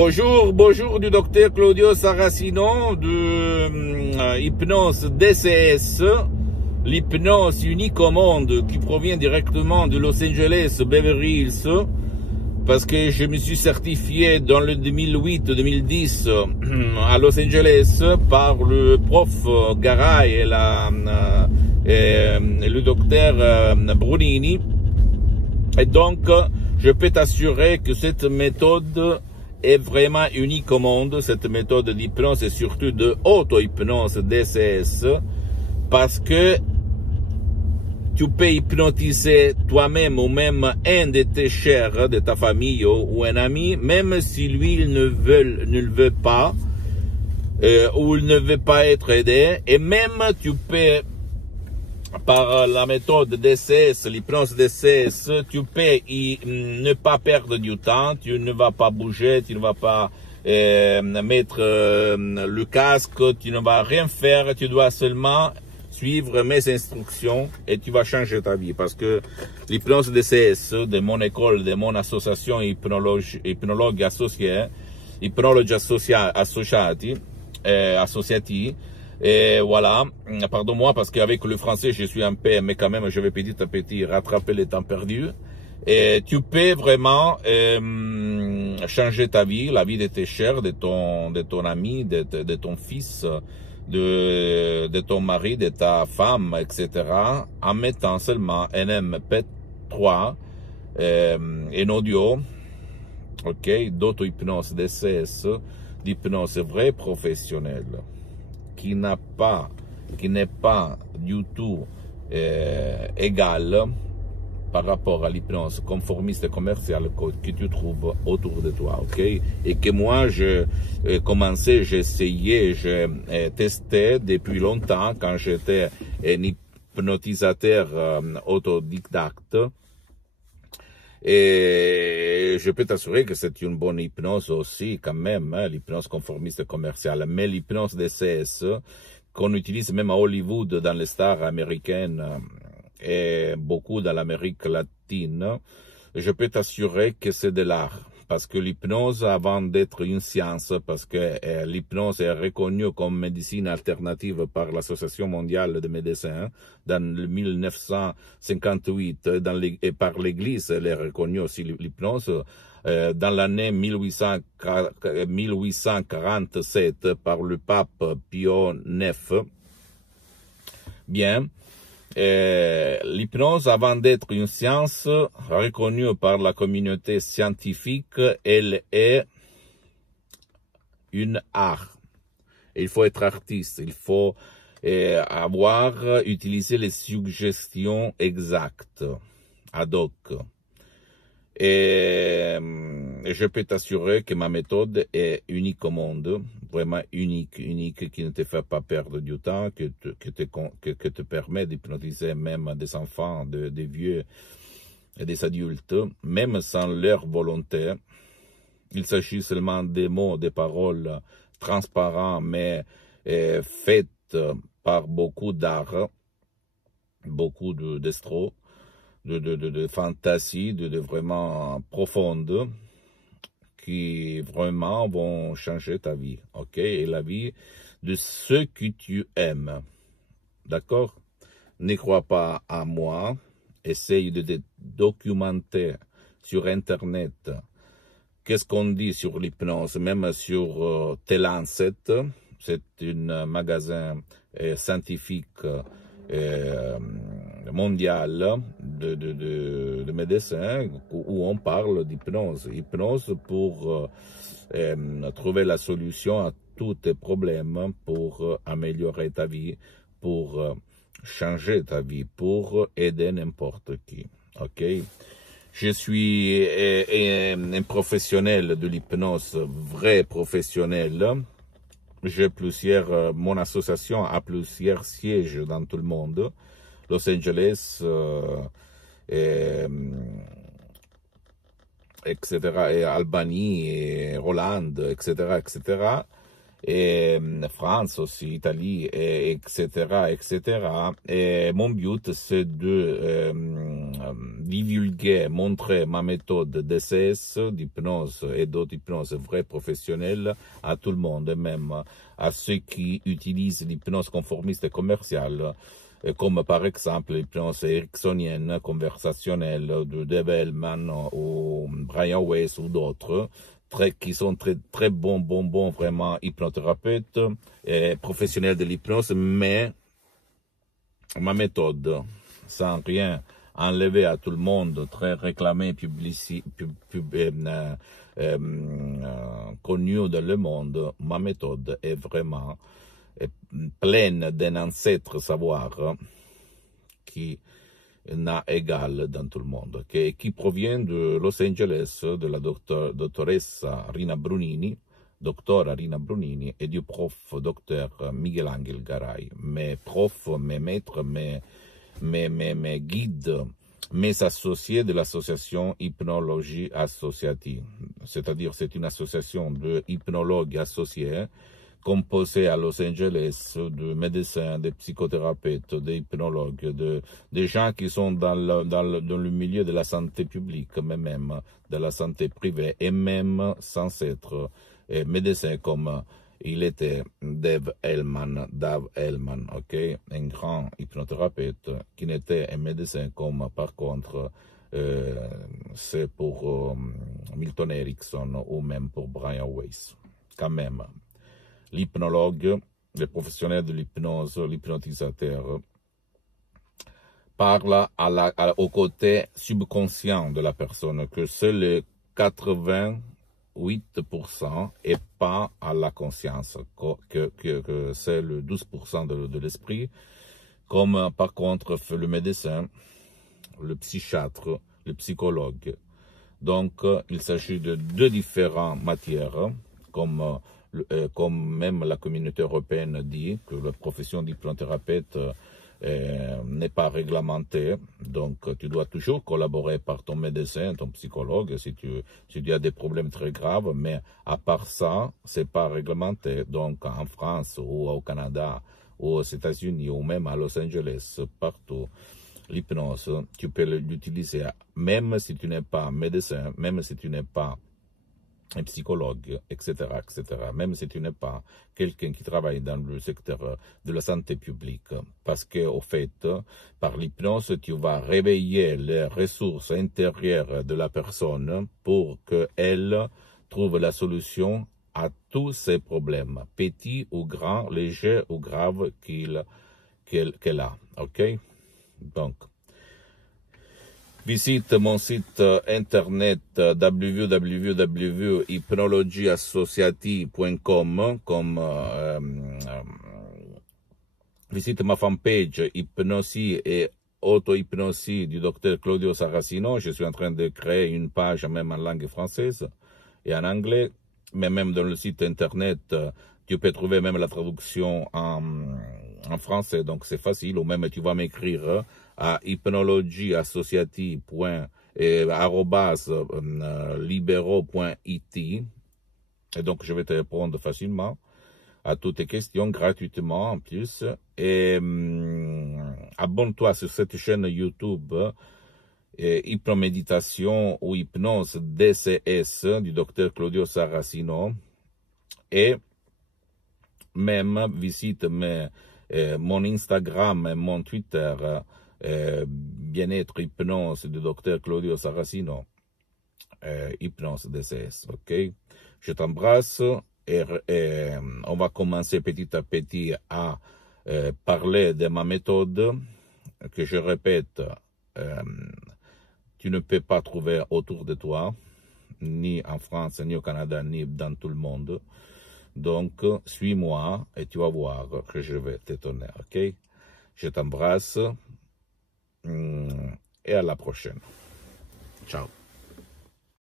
Bonjour, bonjour du docteur Claudio Saracino de Hypnose DCS, l'hypnose unique au monde qui provient directement de Los Angeles, Beverly Hills, parce que je me suis certifié dans le 2008-2010 à Los Angeles par le prof Garay et le docteur Brunini. Et donc, je peux t'assurer que cette méthode est vraiment unique au monde, cette méthode d'hypnose et surtout de auto-hypnose DCS, parce que tu peux hypnotiser toi-même ou même un de tes chers, de ta famille ou un ami, même si lui il ne le veut pas, ou il ne veut pas être aidé, et même tu peux, par la méthode DCS, l'hypnose DCS, tu peux ne pas perdre du temps, tu ne vas pas bouger, tu ne vas pas mettre le casque, tu ne vas rien faire, tu dois seulement suivre mes instructions et tu vas changer ta vie. Parce que l'hypnose DCS de mon école, de mon association hypnologue associée, hypnologi associati, et voilà, pardon-moi parce qu'avec le français je suis un peu, mais quand même je vais petit à petit rattraper le temps perdu. Et tu peux vraiment changer ta vie, la vie de tes chers, de ton ami, de ton fils, de ton mari, de ta femme, etc. en mettant seulement un MP3, un audio, ok, d'auto-hypnose DCS, d'hypnose vraie professionnelle, qui n'est pas du tout égal par rapport à l'hypnose conformiste et commerciale que tu trouves autour de toi, ok? Et que moi, j'ai essayé, j'ai testé depuis longtemps quand j'étais un hypnotisateur autodidacte. Et je peux t'assurer que c'est une bonne hypnose aussi, quand même, hein, l'hypnose conformiste commerciale. Mais l'hypnose DCS, qu'on utilise même à Hollywood, dans les stars américaines et beaucoup dans l'Amérique latine, je peux t'assurer que c'est de l'art. Parce que l'hypnose, avant d'être une science, parce que l'hypnose est reconnue comme médecine alternative par l'Association mondiale des médecins dans le 1958, et par l'Église, elle est reconnue aussi l'hypnose. Dans l'année 1847 par le pape Pio IX. Bien. L'hypnose, avant d'être une science reconnue par la communauté scientifique, elle est une art. Il faut être artiste, il faut utiliser les suggestions exactes, ad hoc. Et je peux t'assurer que ma méthode est unique au monde, vraiment unique, qui ne te fait pas perdre du temps, que te permet d'hypnotiser même des enfants, des vieux et des adultes, même sans leur volonté. Il s'agit seulement des mots, des paroles transparents, mais faites par beaucoup d'art, beaucoup d'estro, de fantaisie, de vraiment profonde, qui vraiment vont changer ta vie, ok? Et la vie de ceux que tu aimes, d'accord? Ne crois pas à moi, essaye de te documenter sur Internet. Qu'est-ce qu'on dit sur l'hypnose, même sur T-Lancet, c'est un magasin scientifique mondial de médecins où on parle d'hypnose. Hypnose pour trouver la solution à tous tes problèmes, pour améliorer ta vie, pour changer ta vie, pour aider n'importe qui. Ok? Je suis un professionnel de l'hypnose, vrai professionnel. Mon association a plusieurs sièges dans tout le monde. Los Angeles, etc., et Albany, et Hollande, etc., etc. et France aussi, Italie, etc., etc. Et mon but, c'est de divulguer, montrer ma méthode DCS, d'hypnose et d'autres hypnoses vraies professionnelles à tout le monde, et même à ceux qui utilisent l'hypnose conformiste et commerciale, comme par exemple l'hypnose ericksonienne, conversationnelle de Dave Hellman ou Brian Weiss ou d'autres, qui sont très bons, vraiment hypnothérapeutes et professionnels de l'hypnose, mais ma méthode, sans rien enlever à tout le monde, très réclamée, connue dans le monde, ma méthode est vraiment pleine d'un ancêtre savoir qui n'a égal dans tout le monde, qui provient de Los Angeles, de la dottoressa Rina Brunini, doctora Rina Brunini, et du prof docteur Miguel Angel Garay, mes profs, mes maîtres, mes guides, mes associés de l'association Hypnologie Associative. C'est-à-dire, c'est une association de hypnologues associés composé à Los Angeles de médecins, de psychothérapeutes, d'hypnologues, des gens qui sont dans le milieu de la santé publique, mais même de la santé privée, et même sans être médecin comme il était Dave Hellman, ok, un grand hypnothérapeute qui n'était un médecin comme par contre c'est pour Milton Erickson ou même pour Brian Weiss, quand même. L'hypnologue, le professionnel de l'hypnose, l'hypnotisateur, parle au côté subconscient de la personne, que c'est le 88% et pas à la conscience, que c'est le 12% de l'esprit, comme par contre le médecin, le psychiatre, le psychologue. Donc, il s'agit de deux différentes matières, comme même la communauté européenne dit que la profession d'hypnothérapeute n'est pas réglementée, donc tu dois toujours collaborer par ton médecin, ton psychologue, si tu as des problèmes très graves, mais à part ça, c'est pas réglementé. Donc en France ou au Canada ou aux États-Unis ou même à Los Angeles, partout, l'hypnose, tu peux l'utiliser même si tu n'es pas médecin, même si tu n'es pas un psychologue, etc., etc., même si tu n'es pas quelqu'un qui travaille dans le secteur de la santé publique. Parce que, au fait, par l'hypnose, tu vas réveiller les ressources intérieures de la personne pour qu'elle trouve la solution à tous ses problèmes, petits ou grands, légers ou graves qu'elle a. OK? Donc, visite mon site internet www.hypnologieassociative.com, visite ma fanpage Hypnosie et auto-hypnosie du docteur Claudio Saracino. Je suis en train de créer une page même en langue française et en anglais, mais même dans le site internet, tu peux trouver même la traduction en français, donc c'est facile, ou même tu vas m'écrire à hypnologieassociative.libero.it, et donc je vais te répondre facilement à toutes tes questions gratuitement en plus. Et abonne-toi sur cette chaîne YouTube Hypnoméditation ou Hypnose DCS du docteur Claudio Saracino, et même visite mon Instagram et mon Twitter, bien-être hypnose du docteur Claudio Saracino, hypnose DCS, ok? Je t'embrasse et on va commencer petit à petit à parler de ma méthode, que je répète, tu ne peux pas trouver autour de toi, ni en France, ni au Canada, ni dans tout le monde. Donc, suis-moi et tu vas voir que je vais t'étonner, ok? Je t'embrasse et à la prochaine. Ciao.